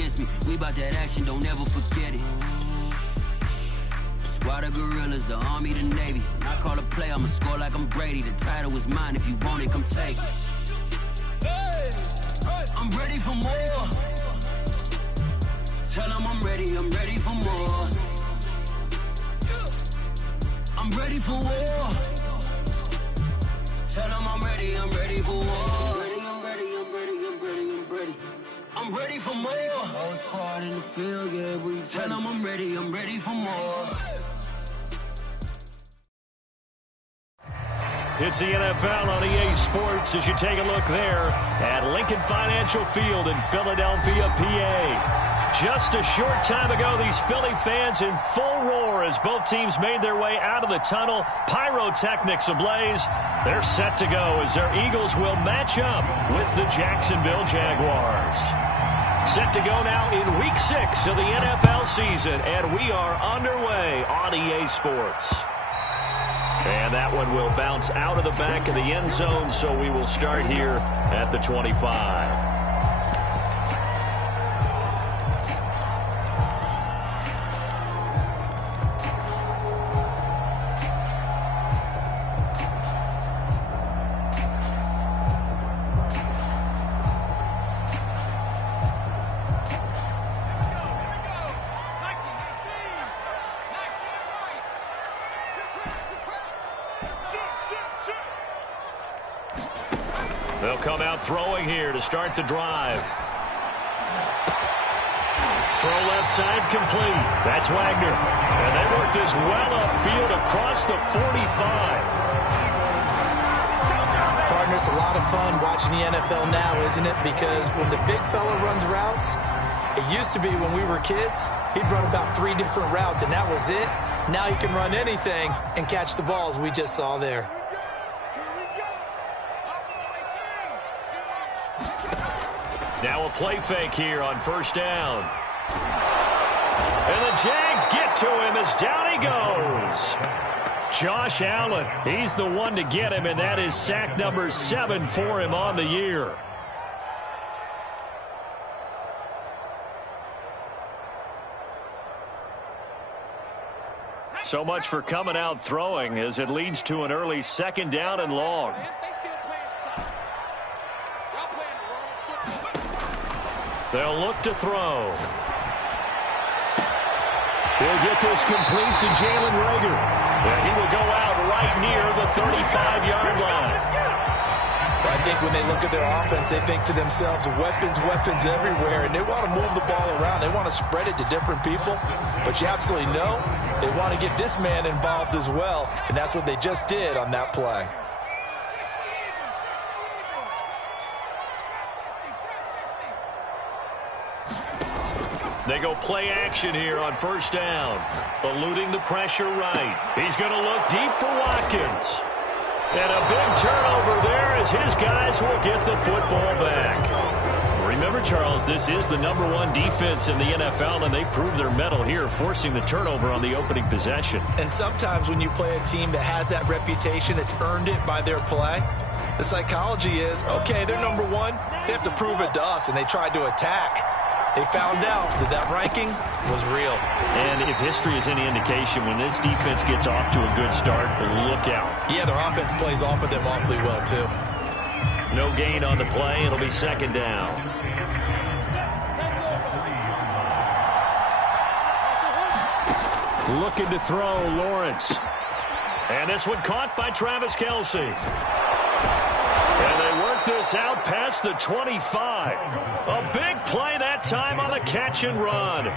against me. We bout that action, don't ever forget it. Squad of gorillas, the Army, the Navy. When I call a play, I'ma score like I'm Brady. The title is mine, if you want it, come take it. I'm ready for more. Tell them I'm ready for more. I'm ready for war. Tell them I'm ready for war. I'm ready for more. Whole squad in the field, yeah, we tell them I'm ready for more. It's the NFL on EA Sports as you take a look there at Lincoln Financial Field in Philadelphia, PA. Just a short time ago, these Philly fans in full roar as both teams made their way out of the tunnel. Pyrotechnics ablaze. They're set to go as their Eagles will match up with the Jacksonville Jaguars. Set to go now in Week 6 of the NFL season, and we are underway on EA Sports. And that one will bounce out of the back of the end zone, so we will start here at the 25. They'll come out throwing here to start the drive. Throw left side complete. That's Wagner. And they work this well upfield across the 45. Partner, it's a lot of fun watching the NFL now, isn't it? Because when the big fella runs routes, it used to be when we were kids, he'd run about 3 different routes, and that was it. Now he can run anything and catch the balls we just saw there. Now a play fake here on first down. And the Jags get to him as down he goes. Josh Allen, he's the one to get him, and that is sack number 7 for him on the year. So much for coming out throwing as it leads to an early second down and long. They'll look to throw. He'll get this complete to Jalen Reagor. And he will go out right near the 35-yard line. I think when they look at their offense, they think to themselves, weapons everywhere, and they want to move the ball around. They want to spread it to different people. But you absolutely know they want to get this man involved as well, and that's what they just did on that play. They go play action here on first down. Eluding the pressure right. He's going to look deep for Watkins. And a big turnover there as his guys will get the football back. Remember, Charles, this is the #1 defense in the NFL, and they prove their mettle here, forcing the turnover on the opening possession. And sometimes when you play a team that has that reputation, it's earned it by their play. The psychology is, okay, they're #1. They have to prove it to us, and they tried to attack. They found out that that ranking was real. And if history is any indication, when this defense gets off to a good start, look out. Yeah, their offense plays off of them awfully well, too. No gain on the play. It'll be second down. Looking to throw, Lawrence. And this one caught by Travis Kelce. And they work this out past the 25. A big play that time on the catch and run.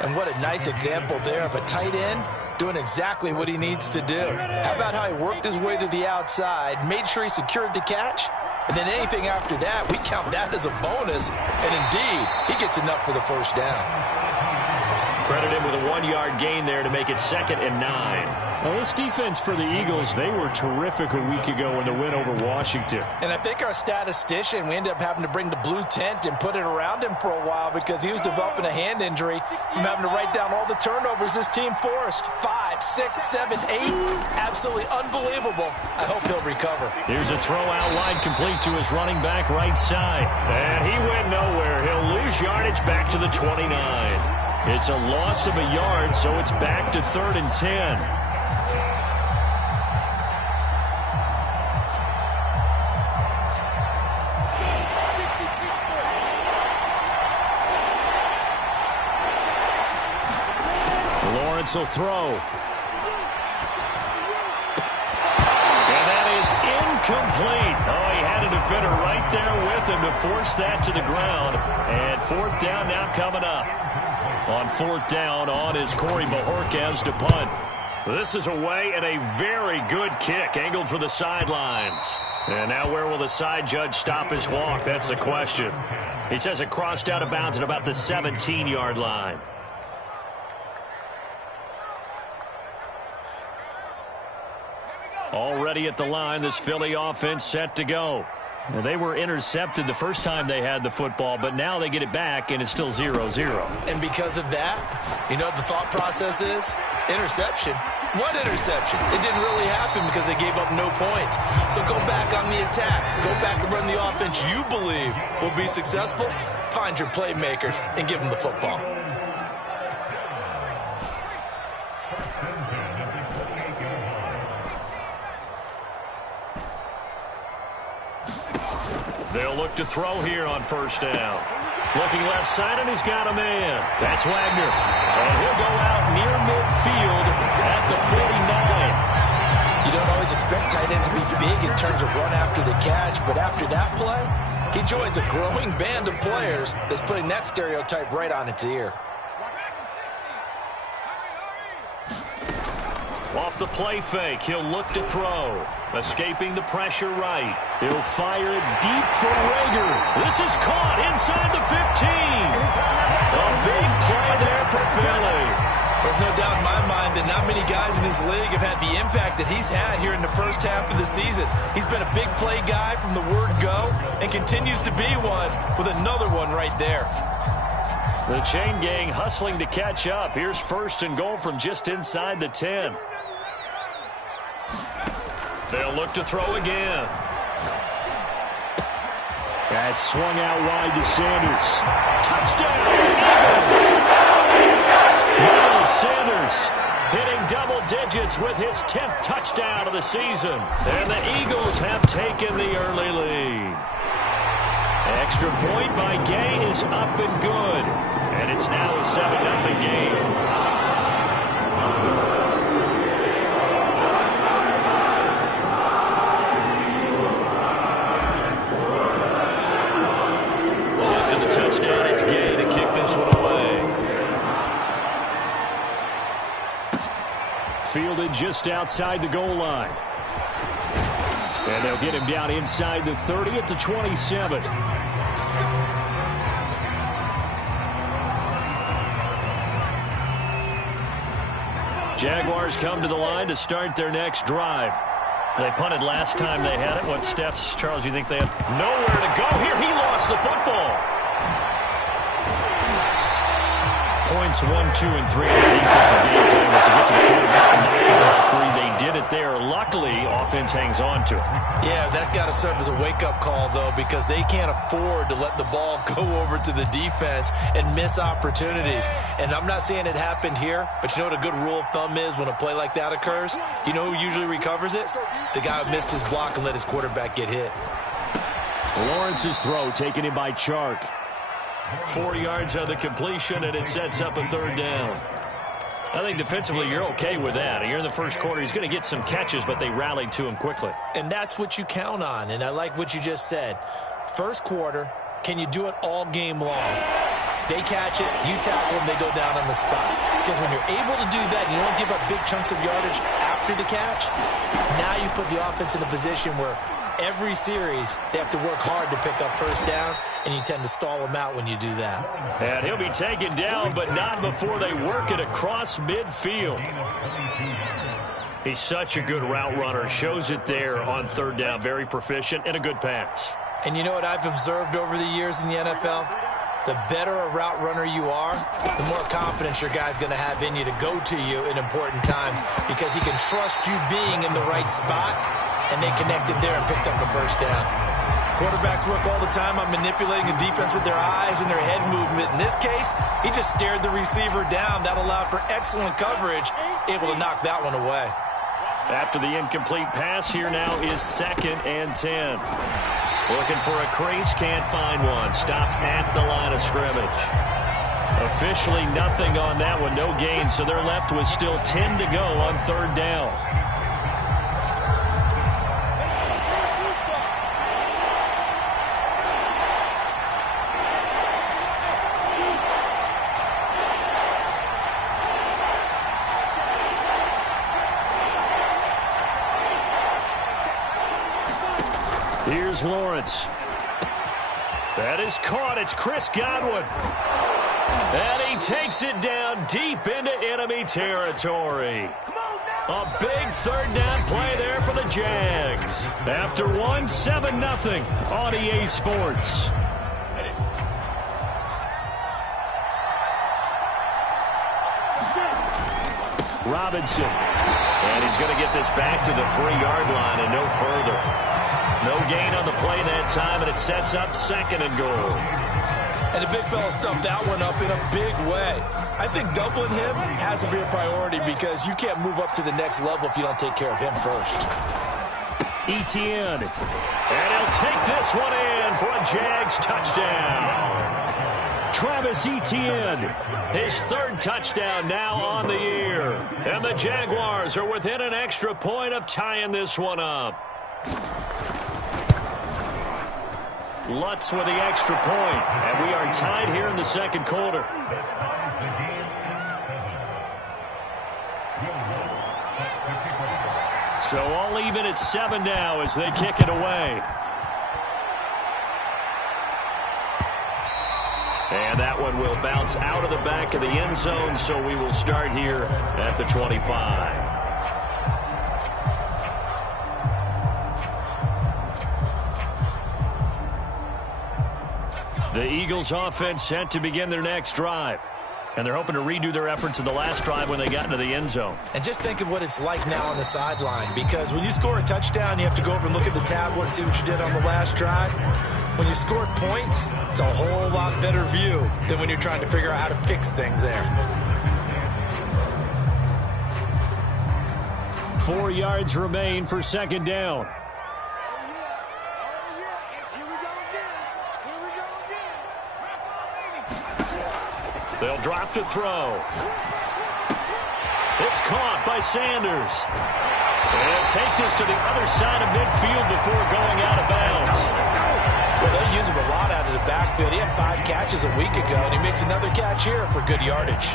And what a nice example there of a tight end doing exactly what he needs to do. How about how he worked his way to the outside, made sure he secured the catch, and then anything after that, we count that as a bonus. And indeed, he gets enough for the first down. Credit him with a 1-yard gain there to make it 2nd and 9. Well, this defense for the Eagles, they were terrific a week ago in the win over Washington. And I think our statistician, we ended up having to bring the blue tent and put it around him for a while because he was developing a hand injury from having to write down all the turnovers this team forced. 5, 6, 7, 8. Absolutely unbelievable. I hope he'll recover. Here's a throw out line complete to his running back right side. And he went nowhere. He'll lose yardage back to the 29. It's a loss of a yard, so it's back to 3rd and 10. Lawrence will throw. Complete. Oh, he had a defender right there with him to force that to the ground. And 4th down now coming up. On 4th down, on is Corey Bajorquez to punt. This is away and a very good kick, angled for the sidelines. And now where will the side judge stop his walk? That's the question. He says it crossed out of bounds at about the 17-yard line. Already at the line, this Philly offense set to go. Well, they were intercepted the first time they had the football, but now they get it back, and it's still 0-0. And because of that, you know what the thought process is? Interception. What interception? It didn't really happen because they gave up no points. So go back on the attack. Go back and run the offense you believe will be successful. Find your playmakers and give them the football. They'll look to throw here on 1st down. Looking left side, and he's got a man. That's Wagner. And he'll go out near midfield at the 49. You don't always expect tight ends to be big in terms of run after the catch, but after that play, he joins a growing band of players that's putting that stereotype right on its ear. Off the play fake, he'll look to throw. Escaping the pressure right. He'll fire it deep for Rager. This is caught inside the 15. A big play there for Philly. There's no doubt in my mind that not many guys in this league have had the impact that he's had here in the first half of the season. He's been a big play guy from the word go and continues to be one with another one right there. The chain gang hustling to catch up. Here's 1st and goal from just inside the 10. They'll look to throw again. That's swung out wide to Sanders. Touchdown, Eagles! Miles Sanders hitting double digits with his 10th touchdown of the season. And the Eagles have taken the early lead. Extra point by Gay is up and good. And it's now a 7-0 game. Fielded just outside the goal line. And they'll get him down inside the 30 at the 27. Jaguars come to the line to start their next drive. They punted last time they had it. What steps, Charles, you think they have? Nowhere to go here. He lost the football. Points 1, 2, and 3 in the defensive game plan was to get to the quarterback and knock the ball free. They did it there. Luckily, offense hangs on to it. Yeah, that's got to serve as a wake-up call, though, because they can't afford to let the ball go over to the defense and miss opportunities. And I'm not saying it happened here, but you know what a good rule of thumb is when a play like that occurs? You know who usually recovers it? The guy who missed his block and let his quarterback get hit. Lawrence's throw taken in by Chark. 4 yards on the completion, and it sets up a 3rd down. I think defensively you're okay with that. You're in the first quarter. He's going to get some catches, but they rallied to him quickly. And that's what you count on, and I like what you just said. First quarter, can you do it all game long? They catch it, you tackle them, they go down on the spot. Because when you're able to do that, you don't give up big chunks of yardage after the catch, now you put the offense in a position where every series, they have to work hard to pick up first downs, and you tend to stall them out when you do that. And he'll be taken down, but not before they work it across midfield. He's such a good route runner. Shows it there on 3rd down. Very proficient and a good pass. And you know what I've observed over the years in the NFL? The better a route runner you are, the more confidence your guy's going to have in you to go to you in important times because he can trust you being in the right spot. And they connected there and picked up a first down. Quarterbacks work all the time on manipulating the defense with their eyes and their head movement. In this case, he just stared the receiver down. That allowed for excellent coverage, able to knock that one away. After the incomplete pass, here now is 2nd and 10. Looking for a crease, can't find one. Stopped at the line of scrimmage. Officially nothing on that one, no gain, so they're left with still 10 to go on 3rd down. Here's Lawrence. That is caught. It's Chris Godwin. And he takes it down deep into enemy territory. A big 3rd down play there for the Jags. After one, 7-0 on EA Sports. Robinson. And he's going to get this back to the 3-yard line and no further. No gain on the play that time, and it sets up 2nd and goal. And the big fella stuffed that one up in a big way. I think doubling him has to be a priority because you can't move up to the next level if you don't take care of him first. Etienne. And he'll take this one in for a Jags touchdown. Travis Etienne, his 3rd touchdown now on the year. And the Jaguars are within an extra point of tying this one up. Lutz with the extra point, and we are tied here in the 2nd quarter. So all even at 7 now as they kick it away. And that one will bounce out of the back of the end zone, so we will start here at the 25. The Eagles offense set to begin their next drive. And they're hoping to redo their efforts in the last drive when they got into the end zone. And just think of what it's like now on the sideline, because when you score a touchdown, you have to go over and look at the tablet and see what you did on the last drive. When you score points, it's a whole lot better view than when you're trying to figure out how to fix things there. 4 yards remain for 2nd down. They'll drop to throw. It's caught by Sanders. They'll take this to the other side of midfield before going out of bounds. Well, they'll use him a lot out of the backfield. He had 5 catches a week ago, and he makes another catch here for good yardage.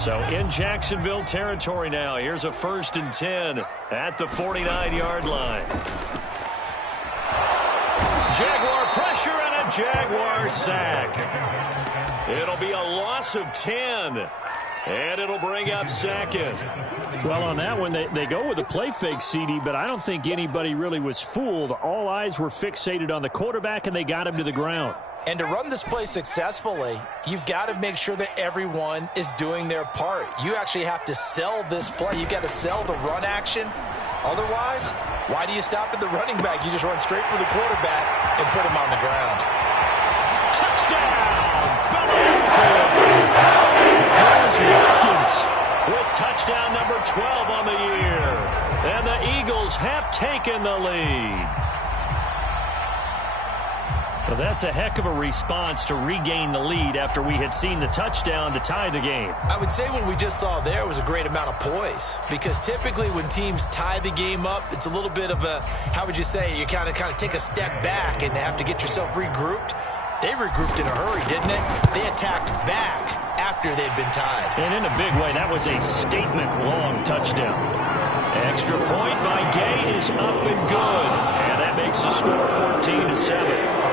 So in Jacksonville territory now. Here's a 1st and 10 at the 49-yard line. Jaguar pressure and a Jaguar sack. It'll be a loss of 10. And it'll bring up 2nd. Well, on that one, they go with a play fake, CD, but I don't think anybody really was fooled. All eyes were fixated on the quarterback, and they got him to the ground. And to run this play successfully, you've got to make sure that everyone is doing their part. You actually have to sell this play. You've got to sell the run action. Otherwise, why do you stop at the running back? You just run straight for the quarterback and put him on the ground. Touchdown! Philadelphia! With touchdown number 12 on the year. And the Eagles have taken the lead. Well, that's a heck of a response to regain the lead after we had seen the touchdown to tie the game. I would say what we just saw there was a great amount of poise, because typically when teams tie the game up, it's a little bit of a, how would you say, you kind of take a step back and have to get yourself regrouped. They regrouped in a hurry, didn't they? They attacked back after they'd been tied. And in a big way, that was a statement-long touchdown. Extra point by Gay is up and good. And that makes the score 14-7.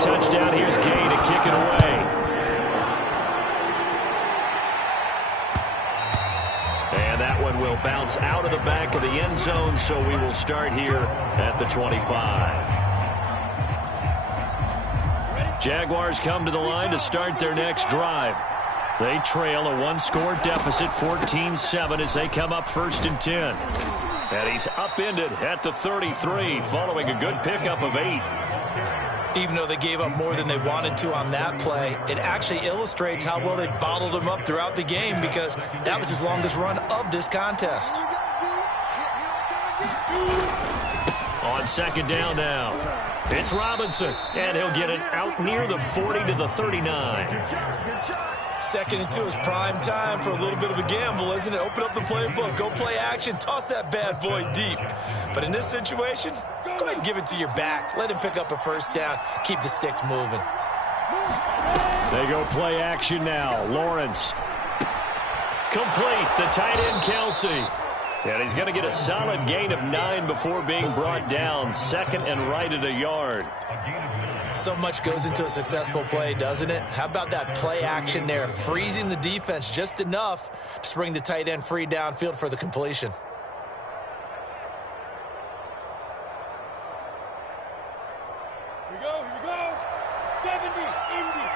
Touchdown, here's Gay to kick it away. And that one will bounce out of the back of the end zone, so we will start here at the 25. Jaguars come to the line to start their next drive. They trail a one-score deficit, 14-7, as they come up 1st and 10. And he's upended at the 33, following a good pickup of 8. Even though they gave up more than they wanted to on that play, it actually illustrates how well they bottled them up throughout the game, because that was his longest run of this contest. On 2nd down now, it's Robinson, and he'll get it out near the 40 to the 39. 2nd and 2 is prime time for a little bit of a gamble, isn't it? Open up the playbook, go play action, toss that bad boy deep. But in this situation, go ahead and give it to your back. Let him pick up a 1st down. Keep the sticks moving. They go play action now. Lawrence. Complete. The tight end, Kelsey. And he's going to get a solid gain of 9 before being brought down. 2nd and right at a yard. So much goes into a successful play, doesn't it? How about that play action there? Freezing the defense just enough to spring the tight end free downfield for the completion. Here we go. 70, Indy.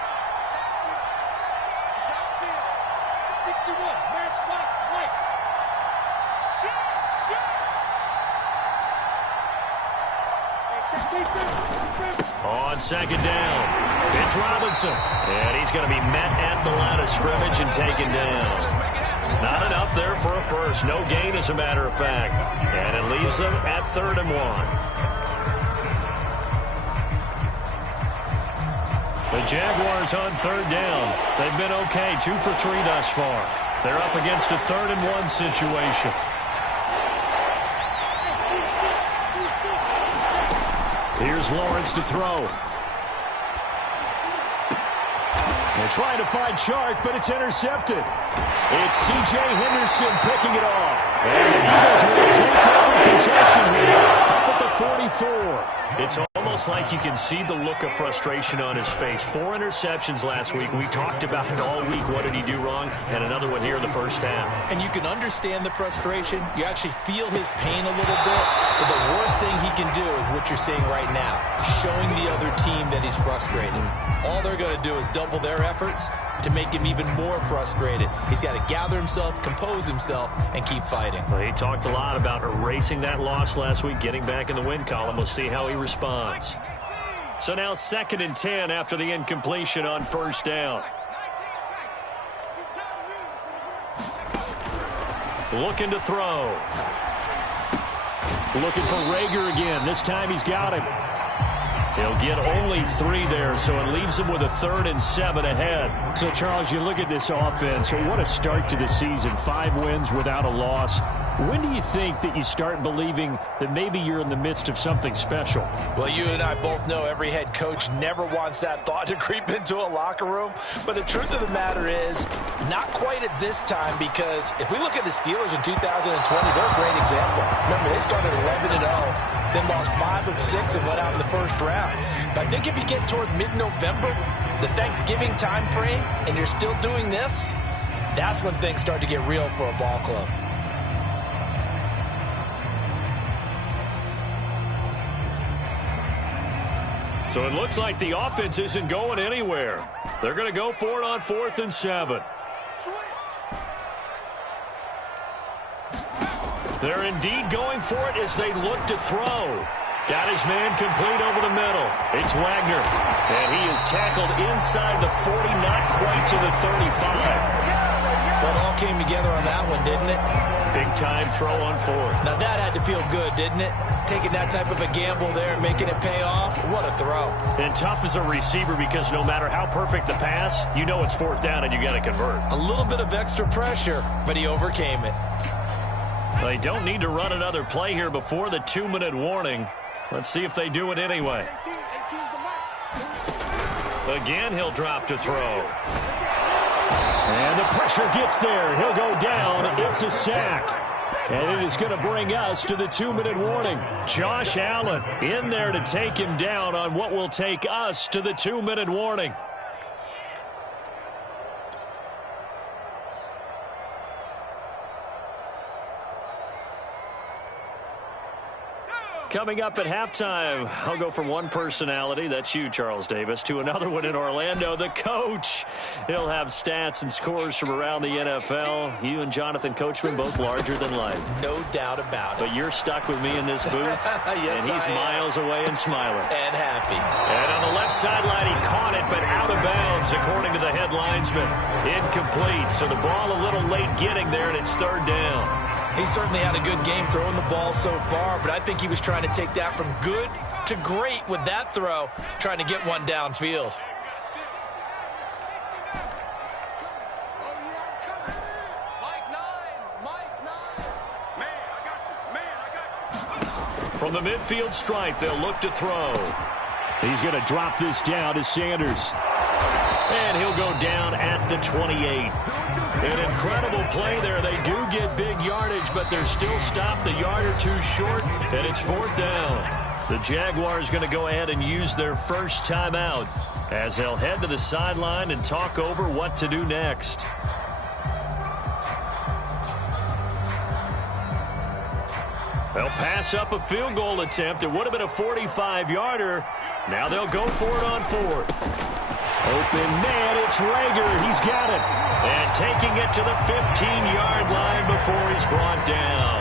61, matchbox, Mike. Check defense. On 2nd down, it's Robinson. And he's going to be met at the line of scrimmage and taken down. Not enough there for a first. No gain, as a matter of fact. And it leaves them at 3rd and 1. The Jaguars on 3rd down. They've been okay, 2 for 3 thus far. They're up against a 3rd and 1 situation. Here's Lawrence to throw. They're trying to find Chark, but it's intercepted. It's C.J. Henderson picking it off. And the Eagles will take over possession here up at the 44. It's almost like you can see the look of frustration on his face. 4 interceptions last week. We talked about it all week. What did he do wrong? And another one here in the first half. And you can understand the frustration. You actually feel his pain a little bit. But the worst thing he can do is what you're seeing right now, showing the other team that he's frustrated. All they're going to do is double their efforts to make him even more frustrated. He's got to gather himself, compose himself, and keep fighting. Well, he talked a lot about erasing that loss last week, getting back in the win column. We'll see how he responds. So now 2nd and 10 after the incompletion on 1st down. Looking to throw. Looking for Rager again. This time he's got him. He'll get only 3 there, so it leaves him with a 3rd and 7 ahead. So, Charles, you look at this offense. What a start to the season. 5 wins without a loss. When do you think that you start believing that maybe you're in the midst of something special? Well, you and I both know every head coach never wants that thought to creep into a locker room. But the truth of the matter is, not quite at this time, because if we look at the Steelers in 2020, they're a great example. Remember, they started 11-0, then lost 5 of 6 and went out in the first round. But I think if you get toward mid-November, the Thanksgiving time frame, and you're still doing this, that's when things start to get real for a ball club. So it looks like the offense isn't going anywhere. They're going to go for it on 4th and 7. They're indeed going for it as they look to throw. Got his man complete over the middle. It's Wagner. And he is tackled inside the 40, not quite to the 35. Well, it all came together on that one, didn't it? Big-time throw on 4th. Now that had to feel good, didn't it? Taking that type of a gamble there and making it pay off. What a throw. And tough as a receiver, because no matter how perfect the pass, you know it's 4th down and you got to convert. A little bit of extra pressure, but he overcame it. They don't need to run another play here before the 2-minute warning. Let's see if they do it anyway. Again, he'll drop to throw. And the pressure gets there. He'll go down. It's a sack. And it is going to bring us to the 2-minute warning. Josh Allen in there to take him down on what will take us to the 2-minute warning. Coming up at halftime, I'll go from one personality, that's you, Charles Davis, to another one in Orlando, the coach. He'll have stats and scores from around the NFL. You and Jonathan Coachman both larger than life. No doubt about it. But you're stuck with me in this booth, yes, and he's miles away and smiling. And happy. And on the left sideline, he caught it, but out of bounds, according to the head linesman. Incomplete, so the ball a little late getting there, and it's third down. He certainly had a good game throwing the ball so far, but I think he was trying to take that from good to great with that throw, trying to get one downfield. From the midfield stripe, they'll look to throw. He's going to drop this down to Sanders. And he'll go down at the 28. An incredible play there. They do get big yardage, but they're still stopped a yard or two short, and it's fourth down. The Jaguars going to go ahead and use their first timeout as they'll head to the sideline and talk over what to do next. They'll pass up a field goal attempt. It would have been a 45-yarder. Now they'll go for it on fourth. Open man, it's Rager. He's got it. And taking it to the 15-yard line before he's brought down.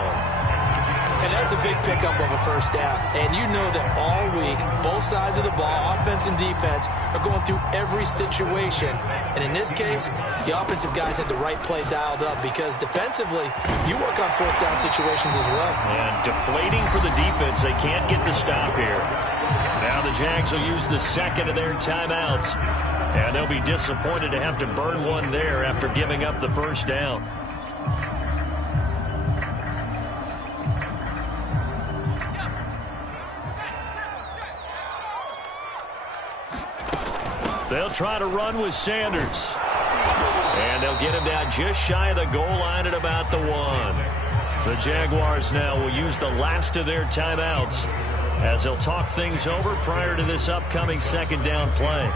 And that's a big pickup of a first down. And you know that all week, both sides of the ball, offense and defense, are going through every situation. And in this case, the offensive guys had the right play dialed up because defensively, you work on fourth down situations as well. And deflating for the defense. They can't get the stop here. Now the Jags will use the second of their timeouts. And they'll be disappointed to have to burn one there after giving up the first down. They'll try to run with Sanders. And they'll get him down just shy of the goal line at about the 1. The Jaguars now will use the last of their timeouts as they'll talk things over prior to this upcoming second down play.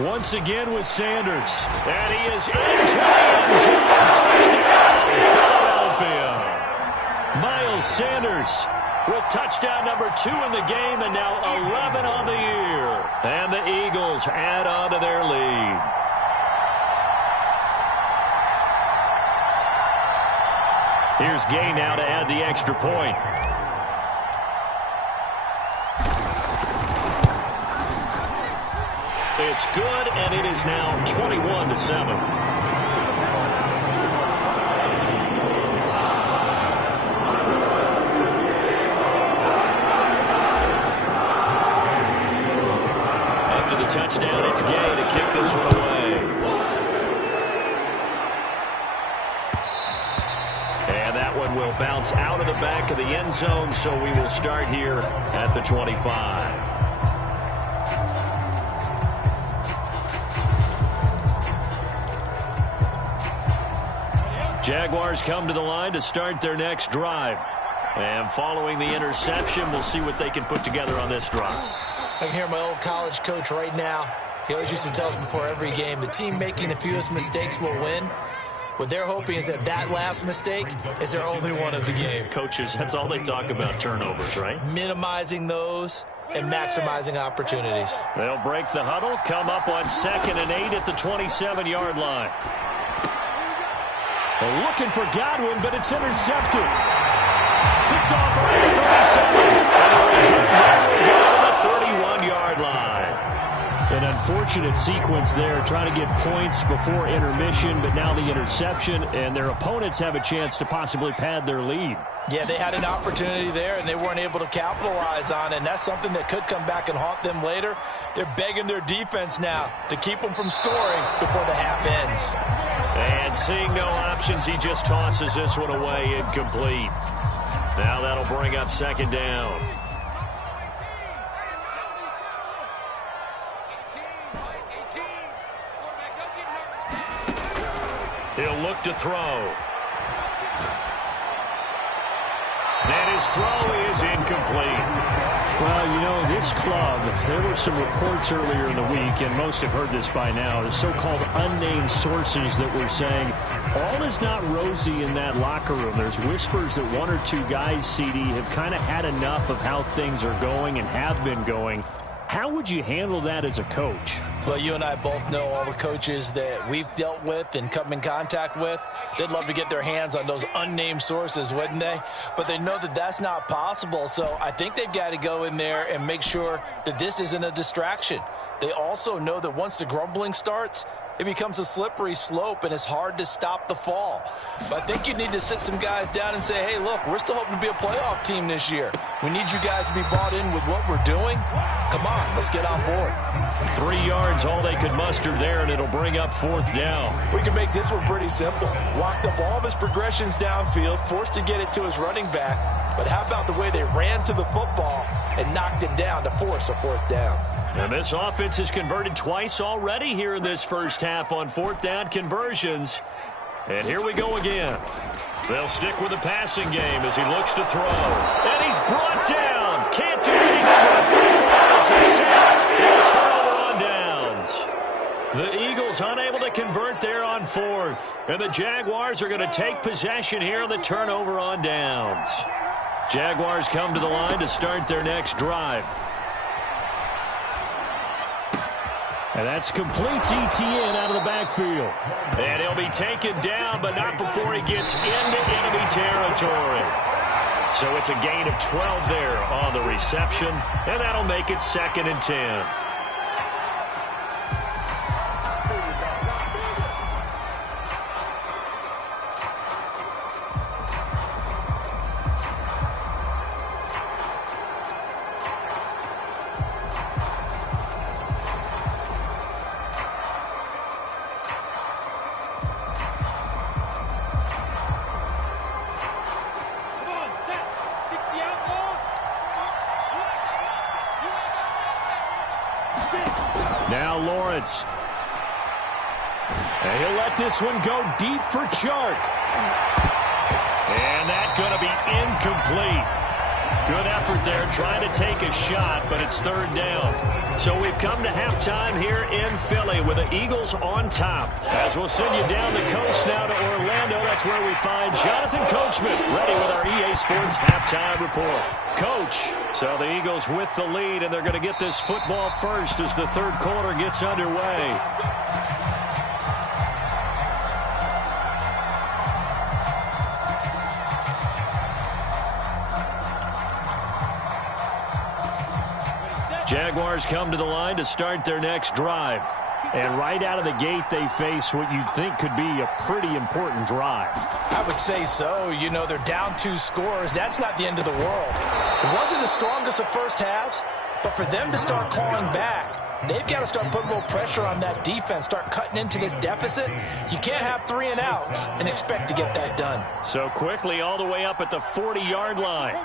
Once again with Sanders. And he is into the end zone. Touchdown, Philadelphia. Miles Sanders with touchdown number 2 in the game and now 11 on the year. And the Eagles add on to their lead. Here's Gay now to add the extra point. It's good, and it is now 21-7. After the touchdown, it's Gay to kick this one away. And that one will bounce out of the back of the end zone, so we will start here at the 25. Jaguars come to the line to start their next drive. And following the interception, we'll see what they can put together on this drive. I can hear my old college coach right now. He always used to tell us before every game, the team making the fewest mistakes will win. What they're hoping is that that last mistake is their only one of the game. Coaches, that's all they talk about, turnovers, right? Minimizing those and maximizing opportunities. They'll break the huddle, come up on 2nd and 8 at the 27-yard line. They're looking for Godwin, but it's intercepted. Picked off around the 37. And a return to the 31-yard line. An unfortunate sequence there, trying to get points before intermission, but now the interception, and their opponents have a chance to possibly pad their lead. Yeah, they had an opportunity there, and they weren't able to capitalize on it, and that's something that could come back and haunt them later. They're begging their defense now to keep them from scoring before the half ends. And seeing no options, he just tosses this one away incomplete. Now that'll bring up 2nd down. He'll look to throw. his throw is incomplete. Well, you know, this club, there were some reports earlier in the week, and most have heard this by now, the so-called unnamed sources that were saying all is not rosy in that locker room. There's whispers that one or two guys, CD, have kind of had enough of how things are going and have been going. How would you handle that as a coach? Well, you and I both know all the coaches that we've dealt with and come in contact with. They'd love to get their hands on those unnamed sources, wouldn't they? But they know that that's not possible. So I think they've got to go in there and make sure that this isn't a distraction. They also know that once the grumbling starts, it becomes a slippery slope, and it's hard to stop the fall. But I think you need to sit some guys down and say, hey, look, we're still hoping to be a playoff team this year. We need you guys to be bought in with what we're doing. Come on, let's get on board. 3 yards, all they could muster there, and it'll bring up 4th down. We can make this one pretty simple. Walked up all of his progressions downfield, forced to get it to his running back. But how about the way they ran to the football and knocked it down to force a 4th down? And this offense has converted twice already here in this first half on 4th down conversions. And here we go again. They'll stick with the passing game as he looks to throw. And he's brought down. Can't do anything with the football. It's a sack and a turnover on downs. The Eagles unable to convert there on 4th. And the Jaguars are going to take possession here on the turnover on downs. Jaguars come to the line to start their next drive. And that's complete to Etienne out of the backfield. And he'll be taken down, but not before he gets into enemy territory. So it's a gain of 12 there on the reception, and that'll make it 2nd and 10. Now Lawrence. And he'll let this one go deep for Chark. And that's going to be incomplete. Good effort there trying to take a shot, but it's 3rd down. So we've come to halftime here in Philly with the Eagles on top. As we'll send you down the coast now to Orlando, that's where we find Jonathan Coachman ready with our EA Sports halftime report. Coach, so the Eagles with the lead, and they're going to get this football first as the 3rd quarter gets underway. Jaguars come to the line to start their next drive. And right out of the gate, they face what you'd think could be a pretty important drive. I would say so. You know, they're down 2 scores. That's not the end of the world. It wasn't the strongest of first halves, but for them to start clawing back, they've got to start putting a little pressure on that defense, start cutting into this deficit. You can't have 3 and outs and expect to get that done. So quickly all the way up at the 40-yard line.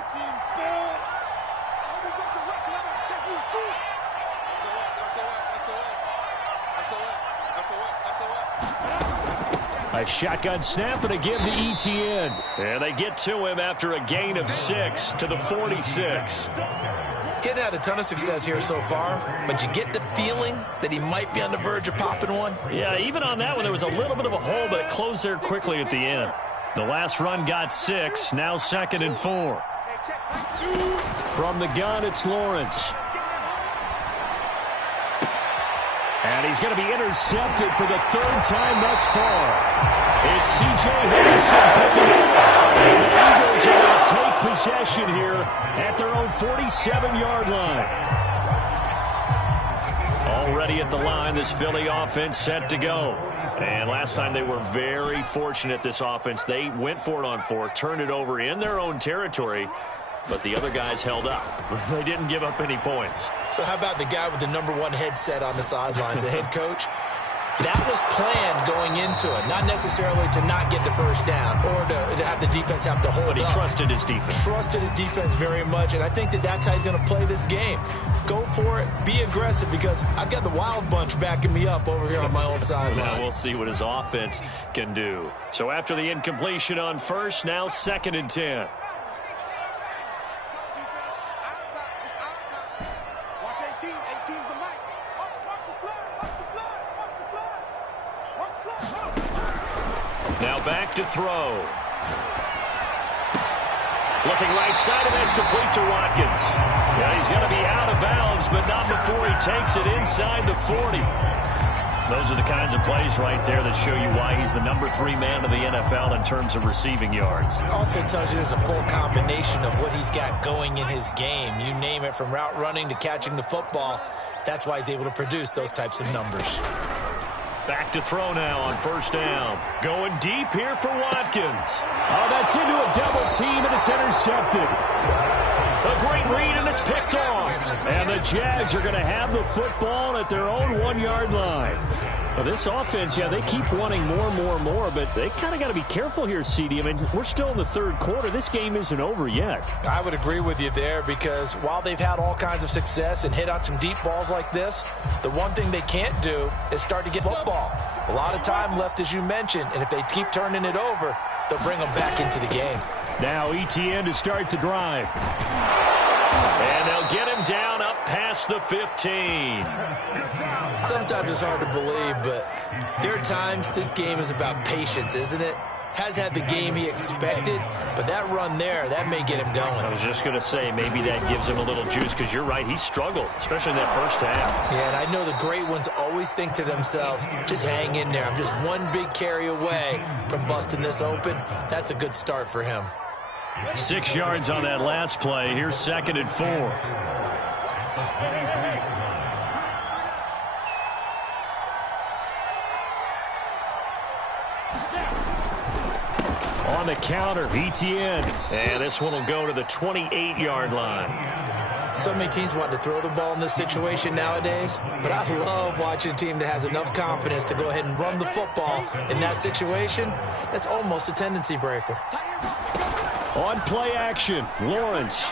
A shotgun snap and a give to Etienne. And they get to him after a gain of 6 to the 46. Getting had a ton of success here so far, but you get the feeling that he might be on the verge of popping one. Yeah, even on that one, there was a little bit of a hole, but it closed there quickly at the end. The last run got 6, now 2nd and 4. From the gun, it's Lawrence. And he's going to be intercepted for the 3rd time thus far. It's C.J. Henderson picking it up. And the Eagles are going to take possession here at their own 47-yard line. Already at the line, this Philly offense set to go. And last time they were very fortunate, this offense. They went for it on 4, turned it over in their own territory. But the other guys held up. They didn't give up any points. So how about the guy with the #1 headset on the sidelines, the head coach? That was planned going into it, not necessarily to not get the first down or to have the defense have to hold up. But he trusted his defense. Trusted his defense very much, and I think that that's how he's going to play this game. Go for it. Be aggressive, because I've got the wild bunch backing me up over here on my own sideline. Now we'll see what his offense can do. So after the incompletion on 1st, now 2nd and 10. Now back to throw. Looking right side, and that's complete to Watkins. Yeah, he's going to be out of bounds, but not before he takes it inside the 40. Those are the kinds of plays right there that show you why he's the #3 man in the NFL in terms of receiving yards. Also tells you there's a full combination of what he's got going in his game. You name it, from route running to catching the football. That's why he's able to produce those types of numbers. Back to throw now on first down. Going deep here for Watkins. Oh, that's into a double team, and it's intercepted. A great read, and it's picked off. And the Jags are going to have the football at their own 1-yard line. Well, this offense, yeah, they keep wanting more, but they kind of got to be careful here, CD. I mean, we're still in the third quarter. This game isn't over yet. I would agree with you there, because while they've had all kinds of success and hit on some deep balls like this, the one thing they can't do is start to get football. A lot of time left, as you mentioned, and if they keep turning it over, they'll bring them back into the game. Now ETN to start the drive. And they'll get him down up past the 15. Sometimes it's hard to believe, but there are times this game is about patience, isn't it? Has had the game he expected, but that run there, that may get him going. I was just going to say, maybe that gives him a little juice, because you're right, he struggled, especially in that first half. Yeah, and I know the great ones always think to themselves, just hang in there. I'm just one big carry away from busting this open. That's a good start for him. 6 yards on that last play. Here's 2nd and 4. On the counter, ETN. And this one will go to the 28-yard line. So many teams want to throw the ball in this situation nowadays, but I love watching a team that has enough confidence to go ahead and run the football in that situation. That's almost a tendency breaker. On play action, Lawrence.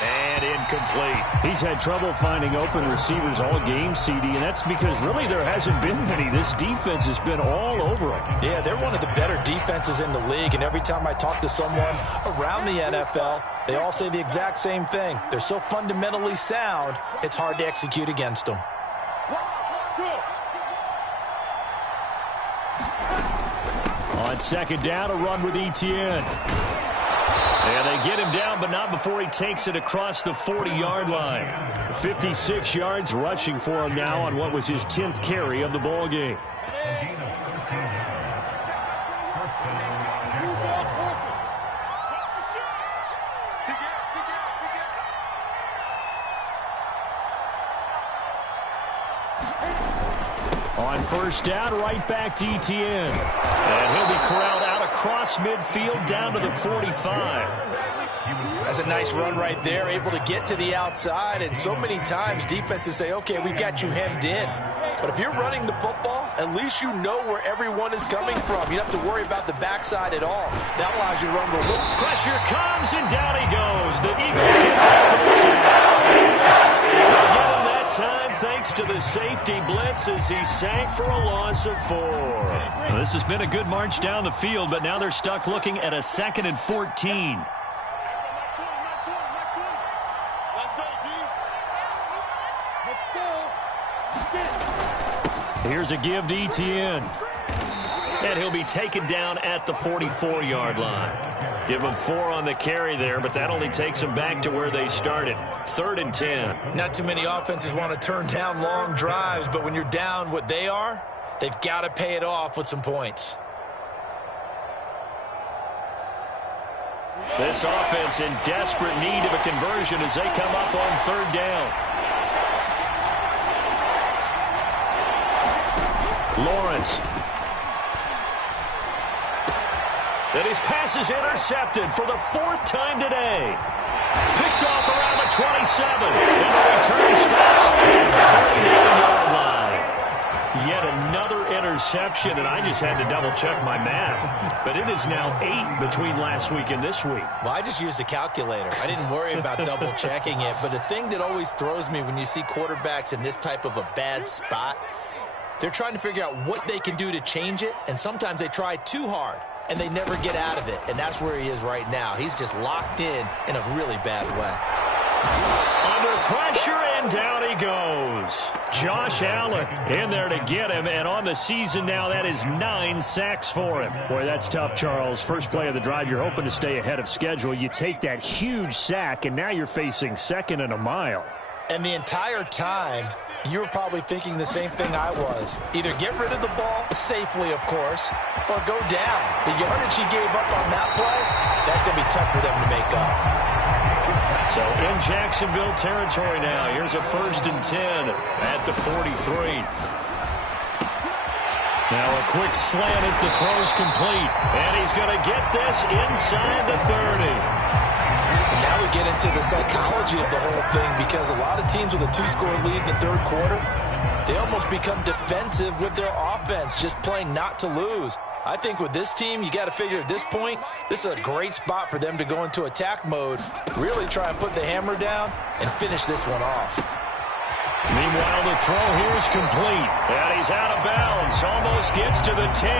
And incomplete. He's had trouble finding open receivers all game, CD, and that's because really there hasn't been many. This defense has been all over him. Yeah, they're one of the better defenses in the league, and every time I talk to someone around the NFL, they all say the exact same thing. They're so fundamentally sound, it's hard to execute against them. On second down, a run with ETN. And they get him down, but not before he takes it across the 40-yard line. 56 yards rushing for him now on what was his 10th carry of the ball game. On first down, right back to ETN. And he'll be corralled out across midfield down to the 45. That's a nice run right there, able to get to the outside. And so many times defenses say, okay, we've got you hemmed in. But if you're running the football, at least you know where everyone is coming from. You don't have to worry about the backside at all. That allows you to run the loop. Pressure comes, and down he goes. The Eagles get back for the sack. They'll get him that time thanks to the safety blitz as he sank for a loss of 4. Well, this has been a good march down the field, but now they're stuck looking at a 2nd and 14. Here's a give to ETN. And he'll be taken down at the 44-yard line. Give them 4 on the carry there, but that only takes them back to where they started. 3rd and 10. Not too many offenses want to turn down long drives, but when you're down what they are, they've got to pay it off with some points. This offense in desperate need of a conversion as they come up on 3rd down. Lawrence. And his pass is intercepted for the 4th time today. Picked off around the 27. And the return stops at the 39-yard line. Yet another interception, and I just had to double-check my math. But it is now 8 between last week and this week. Well, I just used a calculator. I didn't worry about double-checking it. But the thing that always throws me when you see quarterbacks in this type of a bad spot, they're trying to figure out what they can do to change it, and sometimes they try too hard, and they never get out of it, and that's where he is right now. He's just locked in a really bad way. Under pressure, and down he goes. Josh Allen in there to get him, and on the season now, that is 9 sacks for him. Boy, that's tough, Charles. First play of the drive, you're hoping to stay ahead of schedule. You take that huge sack, and now you're facing 2nd and a mile. And the entire time, you were probably thinking the same thing I was. Either get rid of the ball, safely, of course, or go down. The yardage he gave up on that play, that's going to be tough for them to make up. So in Jacksonville territory now. Here's a 1st and 10 at the 43. Now a quick slant as the throw's complete. And he's going to get this inside the 30. And now we get into the psychology of the whole thing, because a lot of teams with a 2-score lead in the 3rd quarter, they almost become defensive with their offense, just playing not to lose. I think with this team, you got to figure at this point, this is a great spot for them to go into attack mode, really try and put the hammer down and finish this one off. Meanwhile, the throw here is complete. And he's out of bounds. Almost gets to the 10.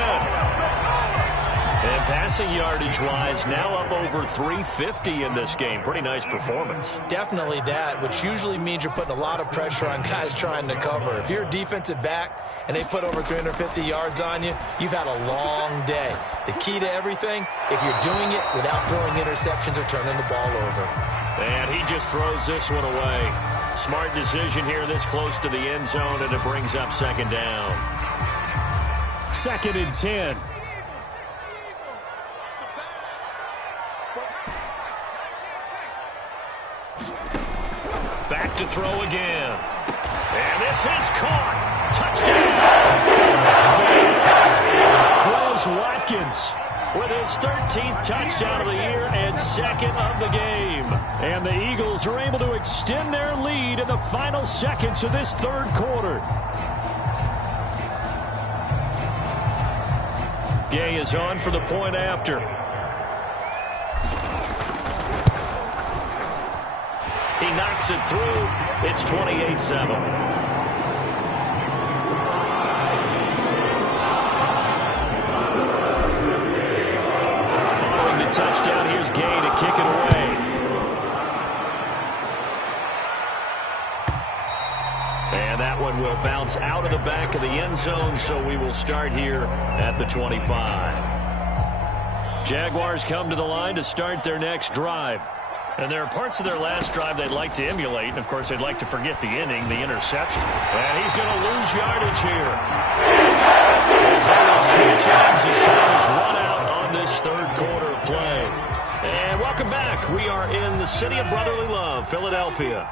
And passing yardage-wise, now up over 350 in this game. Pretty nice performance. Definitely that, which usually means you're putting a lot of pressure on guys trying to cover. If you're a defensive back and they put over 350 yards on you, you've had a long day. The key to everything, if you're doing it without throwing interceptions or turning the ball over. And he just throws this one away. Smart decision here this close to the end zone, and it brings up 2nd down. 2nd and 10. Back to throw again. And this is caught. Touchdown. Quez Watkins with his 13th touchdown of the year and 2nd of the game. And the Eagles are able to extend their lead in the final seconds of this 3rd quarter. Gay is on for the point after. He knocks it through. It's 28-7. Following the touchdown, here's Gay to kick it away. And that one will bounce out of the back of the end zone, so we will start here at the 25. Jaguars come to the line to start their next drive. And there are parts of their last drive they'd like to emulate. And, of course, they'd like to forget the inning, the interception. And he's going to lose yardage here. As they will switch ends as time is run out on this 3rd quarter of play. And welcome back. We are in the city of brotherly love, Philadelphia.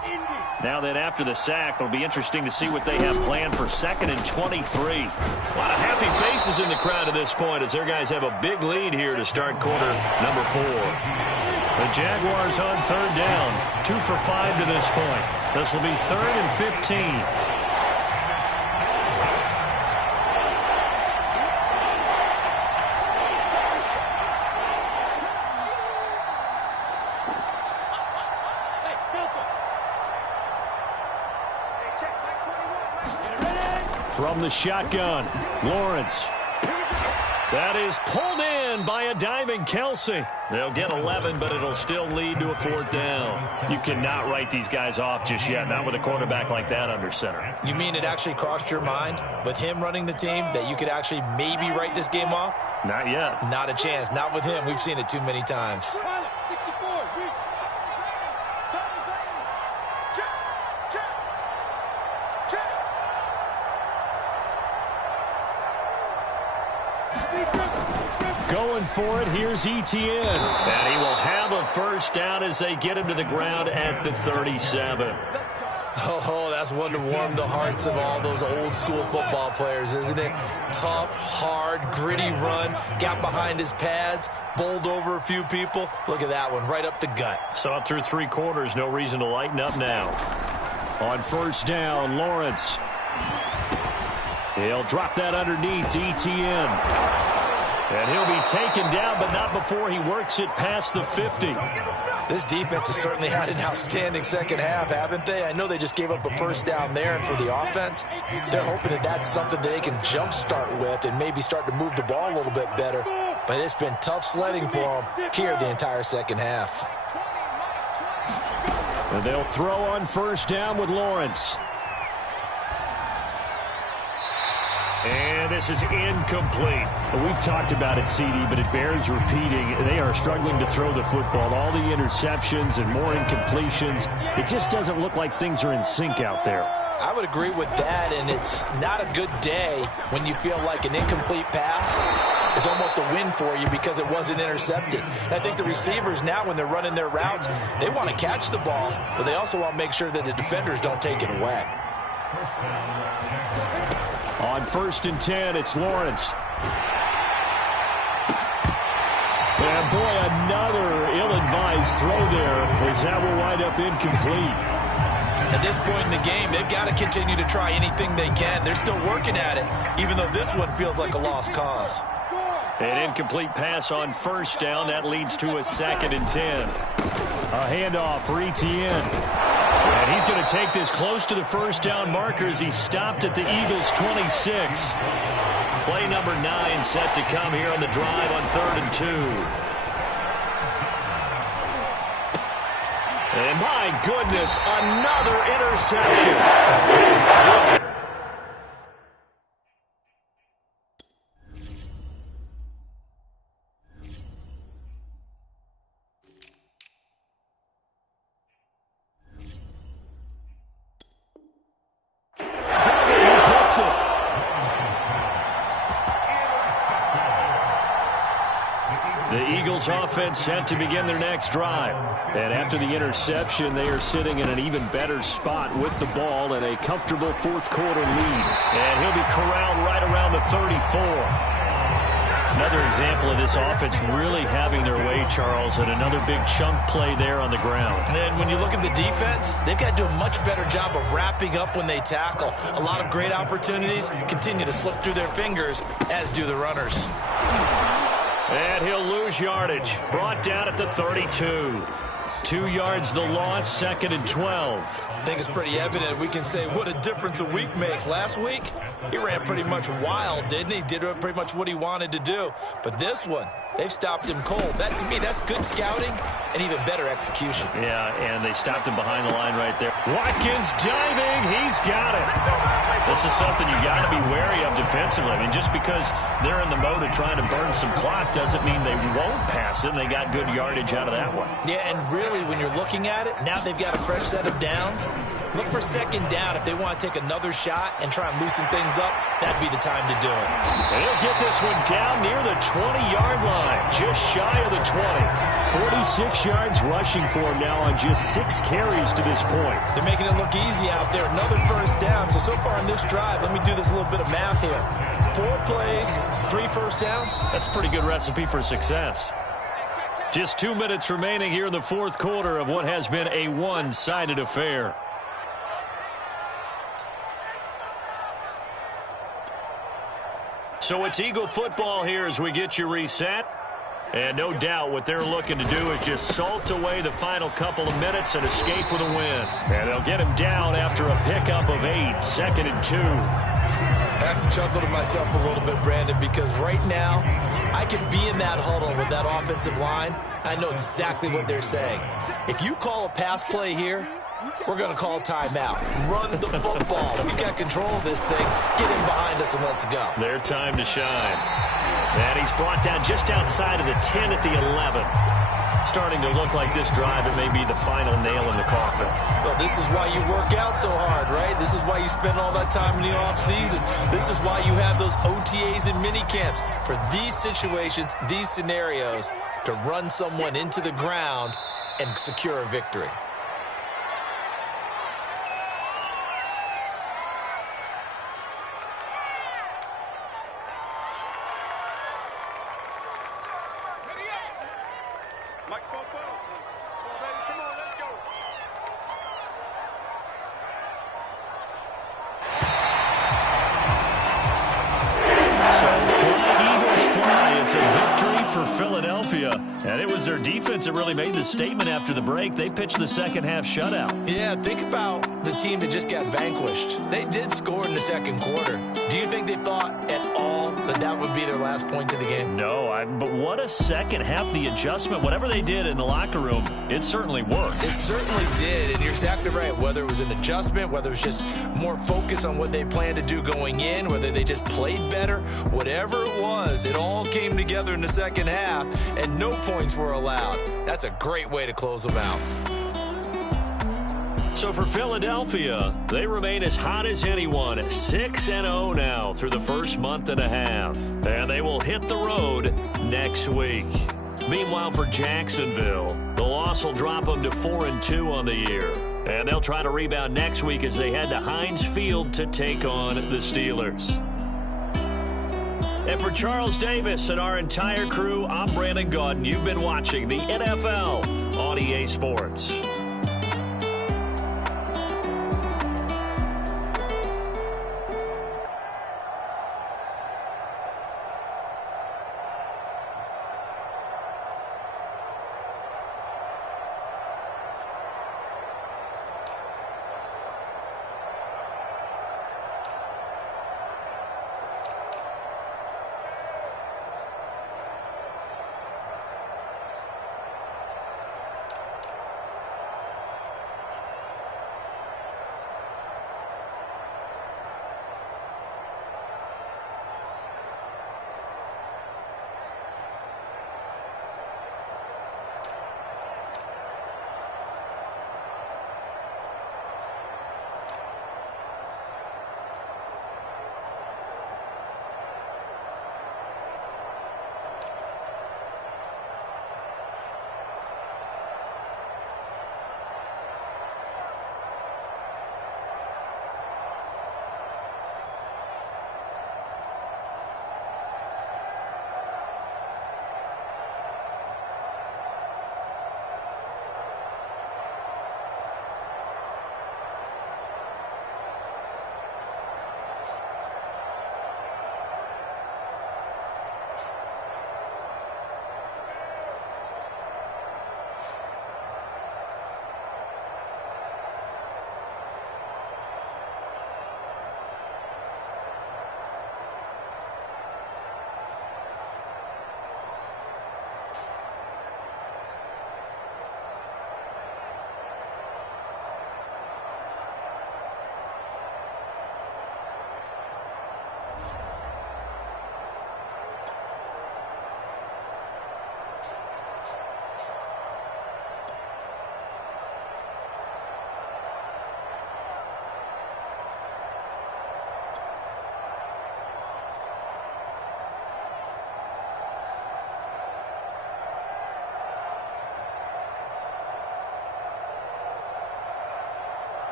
Now then, after the sack, it'll be interesting to see what they have planned for 2nd and 23. A lot of happy faces in the crowd at this point as their guys have a big lead here to start quarter number 4. The Jaguars on 3rd down, 2 for 5 to this point. This will be 3rd and 15. Hey, Delta. Hey, check, Mike 21. Get ready. From the shotgun, Lawrence. That is pulled in by a diving Kelsey. They'll get 11, but it'll still lead to a 4th down. You cannot write these guys off just yet, not with a quarterback like that under center. You mean it actually crossed your mind with him running the team that you could actually maybe write this game off? Not yet. Not a chance. Not with him. We've seen it too many times. Pilot, 64, weak. Check, check, check. Going for it, here's Etienne. And he will have a 1st down as they get him to the ground at the 37. Oh, that's one to warm the hearts of all those old-school football players, isn't it? Tough, hard, gritty run, got behind his pads, bowled over a few people. Look at that one, right up the gut. Saw it through 3 quarters, no reason to lighten up now. On 1st down, Lawrence. He'll drop that underneath to Etienne. And he'll be taken down, but not before he works it past the 50. This defense has certainly had an outstanding 2nd half, haven't they? I know they just gave up a 1st down there, and for the offense, they're hoping that that's something that they can jumpstart with and maybe start to move the ball a little bit better. But it's been tough sledding for them here the entire 2nd half. And they'll throw on first down with Lawrence. And this is incomplete. We've talked about it, CD, but it bears repeating. They are struggling to throw the football. All the interceptions and more incompletions. It just doesn't look like things are in sync out there. I would agree with that, and it's not a good day when you feel like an incomplete pass is almost a win for you because it wasn't intercepted. And I think the receivers now, when they're running their routes, they want to catch the ball, but they also want to make sure that the defenders don't take it away. On 1st and 10, it's Lawrence. And boy, another ill-advised throw there as that will wind up incomplete. At this point in the game, they've got to continue to try anything they can. They're still working at it, even though this one feels like a lost cause. An incomplete pass on first down. That leads to a 2nd and 10. A handoff for Etienne. And he's going to take this close to the first down marker as he stopped at the Eagles' 26. Play number 9 set to come here on the drive on 3rd and 2. And my goodness, another interception. The Eagles offense set to begin their next drive. And after the interception, they are sitting in an even better spot with the ball and a comfortable fourth-quarter lead. And he'll be corralled right around the 34. Another example of this offense really having their way, Charles, and another big chunk play there on the ground. And when you look at the defense, they've got to do a much better job of wrapping up when they tackle. A lot of great opportunities continue to slip through their fingers, as do the runners. And he'll lose yardage. Brought down at the 32. 2 yards the loss, 2nd and 12. I think it's pretty evident we can say what a difference a week makes. Last week, he ran pretty much wild, didn't he? Did pretty much what he wanted to do. But this one, they've stopped him cold. That, to me, that's good scouting and even better execution. Yeah, and they stopped him behind the line right there. Watkins diving. He's got it. This is something you got to be wary of defensively. I mean, just because they're in the mode of trying to burn some clock doesn't mean they won't pass it. And they got good yardage out of that one. Yeah, and really, when you're looking at it, now they've got a fresh set of downs. Look for 2nd down. If they want to take another shot and try and loosen things up, that'd be the time to do it. And he'll get this one down near the 20-yard line, just shy of the 20. 46 yards rushing for him now on just 6 carries to this point. They're making it look easy out there. Another first down. So far in this drive, let me do this little bit of math here. 4 plays, 3 first downs. That's a pretty good recipe for success. Just 2 minutes remaining here in the fourth quarter of what has been a one-sided affair. So it's Eagle football here as we get you reset. And no doubt what they're looking to do is just salt away the final couple of minutes and escape with a win. And they'll get him down after a pickup of 8, 2nd and 2. I have to chuckle to myself a little bit, Brandon, because right now I can be in that huddle with that offensive line. I know exactly what they're saying. If you call a pass play here, we're going to call timeout. Run the football. We got control of this thing. Get in behind us and let's go. Their time to shine. And he's brought down just outside of the 10 at the 11. Starting to look like this drive, it may be the final nail in the coffin. Well, this is why you work out so hard, right? This is why you spend all that time in the offseason. This is why you have those OTAs and mini camps. For these situations, these scenarios, to run someone into the ground and secure a victory. Philadelphia, and it was their defense that really made the statement after the break. They pitched the second half shutout. Yeah, think about the team that just got vanquished. They did score in the second quarter. Do you think they thought at all that that that would be their last point of the game. No, but what a second half. The adjustment, whatever they did in the locker room, it certainly worked. It certainly did, and you're exactly right. Whether it was an adjustment, whether it was just more focus on what they planned to do going in, whether they just played better, whatever it was, it all came together in the second half, and no points were allowed. That's a great way to close them out. So for Philadelphia, they remain as hot as anyone, 6-0 now through the first month and a half. And they will hit the road next week. Meanwhile, for Jacksonville, the loss will drop them to 4-2 on the year. And they'll try to rebound next week as they head to Heinz Field to take on the Steelers. And for Charles Davis and our entire crew, I'm Brandon Gaudin. You've been watching the NFL on EA Sports.